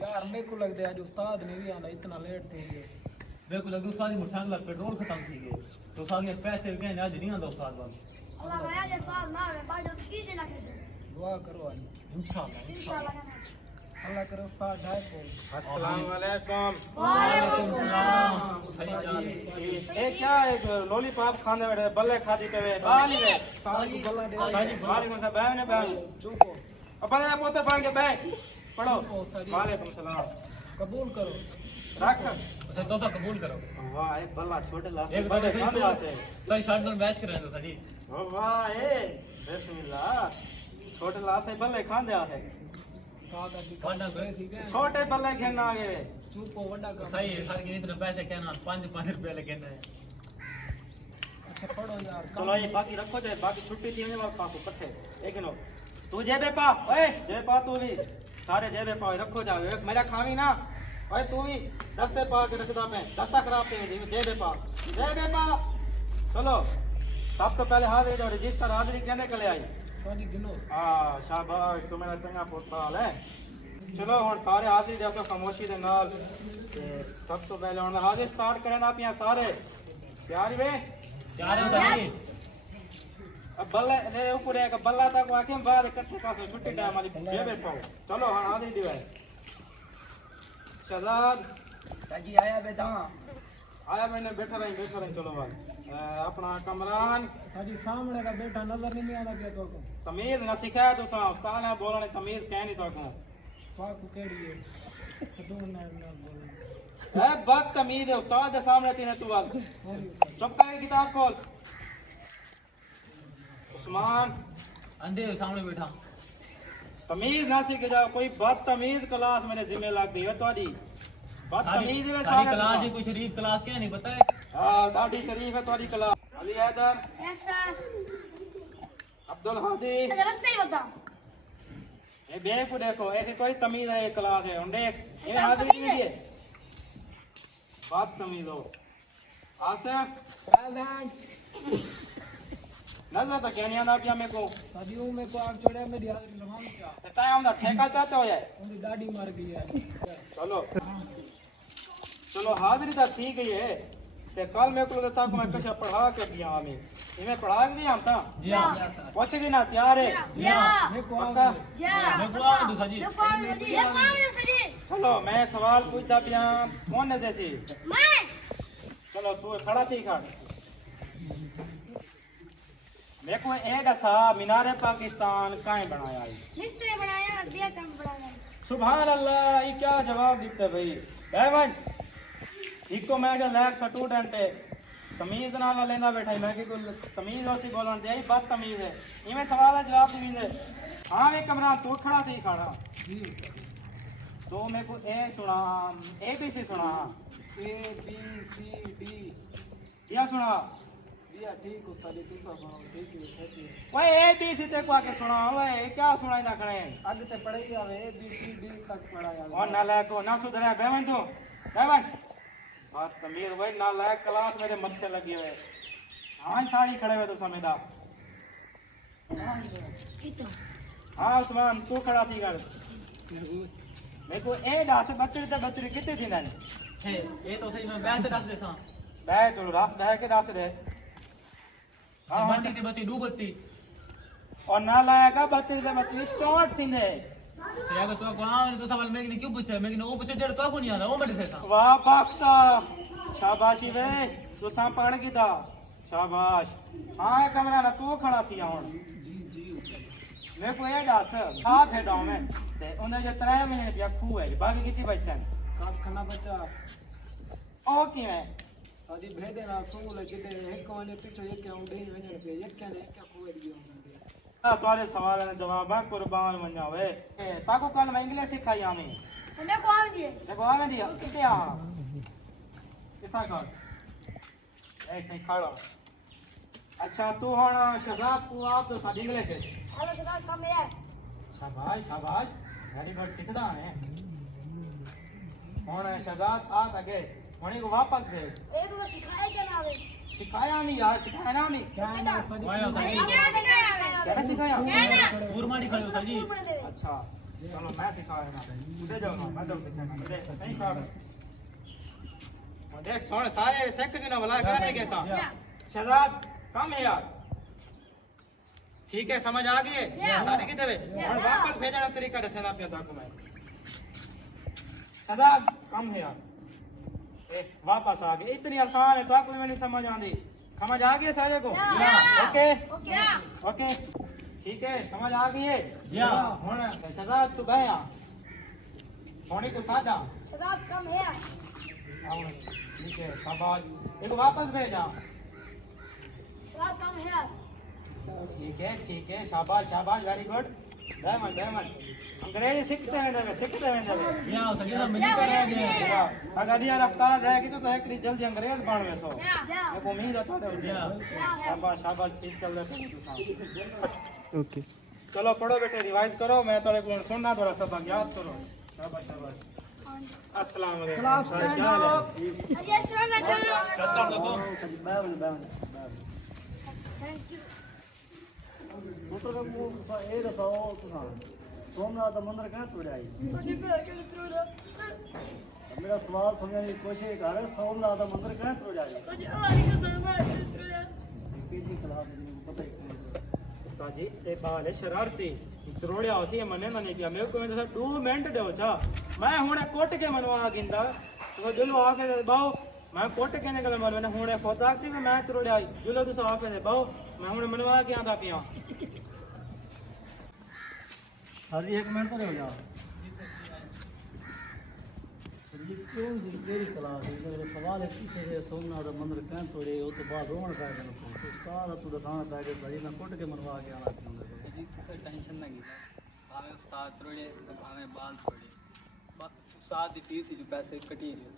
यार मेरे को लगता है आज उस्ताद ने भी आना इतना लेट थे ये। मेरे को लगता है उस्ताद की मोटरसाइकिल पेट्रोल खत्म थी गए तो उस्ताद के पैसे गए आज नहीं आंदा उस्ताद वाल अल्लाह भैया जे साल ना है बाद में कीजे ना करे दुआ करो आज इंशाल्लाह इंशाल्लाह अल्लाह करे उस्ताद डाय को। अस्सलाम वालेकुम। वालेकुम सलाम सही जान ये क्या एक लॉलीपॉप खाने बैठे बल्ले खाती पे बाली में उस्ताद को गला दे वालेकुम सलाम बहन ने बहन चुप हो अपन ये पोते पढ़ के बैठ पढ़ो उस्ताद जी। वालेकुम सलाम कबूल करो रख अच्छा तोहफा कबूल करो वाह ये बल्ला छोटे ला एक बल्ले बार खाने वाले सही शॉटगन मैच कर रहे हैं सही वाह ये बिस्मिल्लाह छोटे ला से बल्ले खाने आ है उस्ताद अभी खाना गए सी गए छोटे बल्ले खेलना आ गए चुप हो वड्डा कर सही है सर के इतने पैसे कहना 5 रुपए लेके ना अच्छा पढ़ो यार चलो ये बाकी रखो जाए बाकी छुट्टी थी वाले पापू इकट्ठे लेकिन तू जेबे पा ओए जे पा तू भी सारे जेबे पा रखो जाओ एक मेरा खावी ना ओए तू भी दस्ते पा के रखदा पे दस्ता खराब पे जेबे पा चलो सब तो पहले हाजिरी जो रजिस्टर हाजिरी कहने के लिए आई सारी गिनो हां शाबाश तू मेरा चंगा पुतराल है चलो हुन सारे हाजिरी देखो खामोशी दे नाल ते सब तो पहले हुन हाजिरी स्टार्ट करना पिया सारे तैयार वे यार सही अब बल्ला ने ऊपर एक बल्ला तक आके बाद इकट्ठे पास छुट्टी टाइम वाली जेबे पाओ चलो हां आधी दिवाए शहजाद ताजी आया बेटा आया मैंने बैठा रही चलो भाई अपना कमरान ताजी सामने का बेटा नजर नहीं आना पिया तो को तमीज न सिखाया तो सा उस्ताद ने बोलने तमीज कह नहीं तो को पाक केड़ी है सदून ना बोल है बात तमीज है उस्ताद के सामने तीने तू बात चुप कर किताब खोल उस्मान अंधे सामने बैठा तमीज ना सीख जाओ कोई बदतमीज क्लास मेरे जिम्मे लग गई है तुम्हारी बदतमीज है सारी सारे क्लास ही कोई शरीफ क्लास क्या नहीं पता है हां दाढ़ी शरीफ है तुम्हारी class Ali Haidar yes sir Abdul Hadi रास्ते ही बता ये बे को देखो ऐसी कोई तमीज है ये क्लास है उन देख ये हाजिरी नहीं है बात तमीज हो आसिफ प्रेजेंट नजर तो कहनी आना पिया मेरे को ताजी ऊ में को आग चढ़े मेरी हाजिरी लगाऊं क्या बताया हम ठेका चाहते हो यार उनकी दाढ़ी मर गई है चलो चलो हाजिरी तो ठीक ही है ते कल मेरे को तक मैं कशा पढ़ा के दिया हमें इन्हें पढ़ा के दिया हम था जी हां पूछ दी ना तैयार है जी हां मेरे को पक्का जा मैं को आऊं तो सजी सजी चलो मैं सवाल पूछता पिया कौन है जैसी मैं चलो तू खड़ा थी खड़ मेरे को ए दसा मीनारे पाकिस्तान काहे बनाया है मिस्त्री बनाया दिया काम बनाया सुभान अल्लाह ये क्या जवाब देते भाई बैवन इको मैं के लायक स्टूडेंट है तमीज ना लेंदा बैठा मैं के कोई तमीज ओसी बोलन दे बात तमीज है इमे सवाल का जवाब दी दे हां वे कमरा तू खड़ा थी खड़ा जी तो मेरे को ए सुना ए बी सी सुना ए बी सी डी या सुना दिया ठीक उस्ताद जी तू सब ठीक है ओए ए बी सी ते को आके सुना ओए क्या सुनाई ना खड़े आगे ते पढ़े गया वे ए बी सी डी तक पढ़ाया और नालायक को ना सुधरे बेवन तू बेवन बात तमीज भाई नालायक क्लास मेरे मत्थे लगी हुए हां साड़ी खड़े हुए तो समेदा इतना हां उस्मान तू खड़ा थी कर मेरे को ए दास 32 कितने थी ना है ये तो सही मैं बैठ रस देसा बैठ तो रास बह के रास दे हां बत्ती ते बत्ती डूबती और नालायक 32 से 64 थी ने से अगर तो को आवे तो सवाल मैं क्यों पूछे मैं वो पूछे तेरे तो को नहीं आना वो मेरे से सा वाह बख्ता शाबाशी वे तू सा पढ़ की था शाबाश हां कमरा ना तू खड़ा थी हुन जी जी मेरे को ये दस साथ है डाउन में ते उन्हें जो 3 महीने पिया खू है बाकी कितनी पैसे काट खाना बचा ओ की है ताजी भेदे ना सोले किते एक वाले पीछे एक आऊं दे वने पे एक क्या खोए दियो आ तुम्हारे सवाल का जवाब है कुर्बान बन जावे ताको कल मैं इंग्लिश सिखाई हमें मैं को आ दिए देखो आ दिया कितने आ कितना कर एक नहीं खड़ा अच्छा तू हुन शहजाद तू आप तो साडी इंग्लिश है हेलो सदा काम है शाबाश शाबाश वेरी गुड सीखदा है हुन शहजाद आ आगे हुन को वापस भेज ए तो सिखाया क्या ना आवे सिखाया नहीं यार सिखाया ना नहीं क्या है ना उस्ताद जी वाया सही क्या सिखाया पूरमाड़ी खड़ो सजी अच्छा चलो मैं सिखाऊंगा दे जाओ ना मैं तो सिखाऊंगा देख नहीं कर और देख सुन सारे सेक के ना भला कैसे कैसा शहजाद कम है यार ठीक है समझ आ गई है सारे कितने वे और वापस भेजना तरीका दसना पे ताको मैं शहजाद कम है यार वापस आ गए इतनी आसान है तो आपको भी नहीं समझ आती समझ आ गई है सारे को ओके ओके ओके ठीक है समझ आ गई है या हुन शहजाद तू गया होने को सादा शहजाद कम है ठीक है शाबाश एक वापस भेजा शहजाद कम है ठीक है शाबाश शाबाश वेरी गुड डायमंड डायमंड अंग्रेजी सीखते हैं या सगीना मिली कर रह गए अगर ये रफ्तार रहेगी तो एकरी जल्दी अंग्रेज बन वे सो या मैं उम्मीद है थोड़े या शाबाश शाबाश ठीक चल रहा है ओके चलो पढ़ो बेटे रिवाइज करो मैं थोड़े को सुनना थोड़ा सबक याद करो शाबाश शाबाश अस्सलाम वालेकुम क्लास क्या हाल है अजय सर ना कसम दो थैंक यू पुत्र का मुंह ए दसाओ तुसा सोमनाथ दा मंदिर कहां तोड़े आई मेरा सवाल समझने की कोशिश कर सोमनाथ दा मंदिर कहां तोड़े आई केजी क्लास में पता ही नहीं उस्ताद जी ए बाल है शरारती त्रोड़िया होसी मने ना नहीं किया मेरे को तो 2 मिनट दो छा मैं हुणे कोट के मनवा गिंदा तो दिलो आके बाओ मैं कोट के निकल मन मैंने हुणे खोताक सी मैं त्रोड़िया आई दिलो तो आके दे बाओ मैं हुणे मनवा के आंदा पिया सर जी 1 मिनट तो हो जा सर जी क्यों जी तेरी क्लास है मेरा सवाल है पीछे से सोमनाथ दा मंदिर कहां तोड़े वो तो बाद रोण पै गए तो उस्ताद तू दसाना पै गए भाई मैं कोट के मनवा के आना क्यों जी तुझे टेंशन ना कीता भावे उस्ताद तोड़े तो भावे बाल तोड़े उस्ताद दी फीस जो पैसे कटी गए